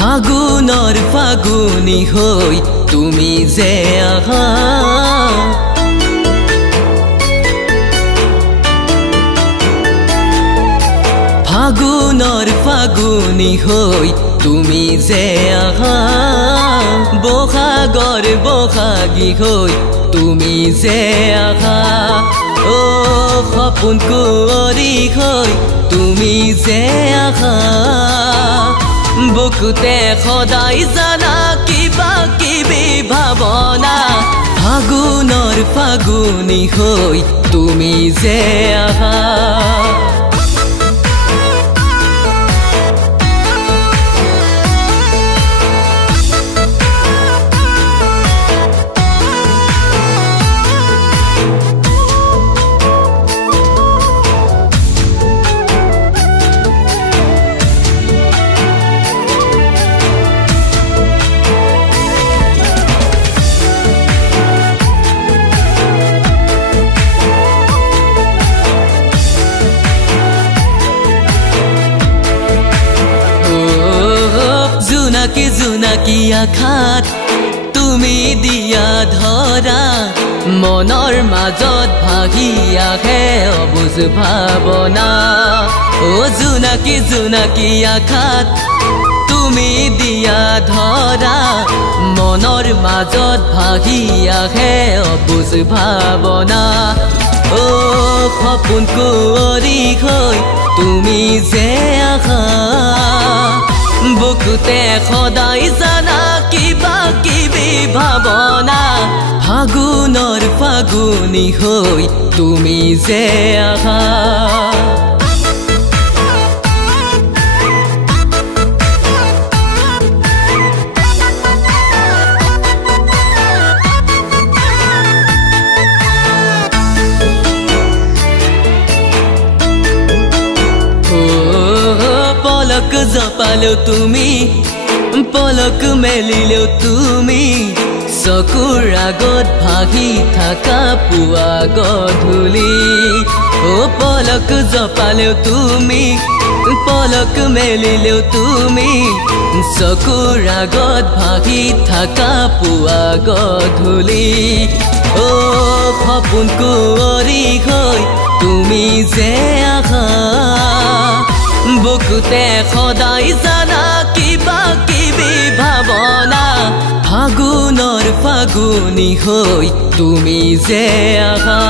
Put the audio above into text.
ফাগুনৰ ফাগুনি হৈ তুমি যে আহা ফাগুনৰ ফাগুনি হৈ তুমি যে আহা বহাগৰ বহাগী হৈ তুমি যে আহা ও সপোন কুঁৱৰী হৈ তুমি যে আহা বুকুতে সদায় জানা কিবা কিবি ভাৱনা ফাগুনৰ ফাগুনি হৈ তুমি যে আহা জোনাকী আখাত তুমি দিয়া ধৰা মনৰ মাজত ভাগি আহে অবুজ ভাৱনা ও জোনাকী আখাত তুমি দিয়া ধৰা মনৰ মাজত ভাগি আহে অবুজ ভাৱনা ও সপোন কুঁৱৰী হৈ তুমি যে আহা বুকুতে সদায় জানা কিবা কিবি ভাৱনা ফাগুনৰ ফাগুনি হৈ তুমি যে আহা পলক জপালেও তুমি পলক মেলিলেও তুমি চকুৰ আগত ভাগি থাকা পুৱা গধূলি ও পলক জপালেও তুমি পলক মেলিলেও তুমি চকুৰ আগত ভাগি থাকা পুৱা গধূলি ও সপোন কুঁৱৰী হৈ তুমি যে আহা বুকুতে সদায় জানা কিবা কিবি ভাৱনা ফাগুনৰ ফাগুনি হৈ তুমি যে আহা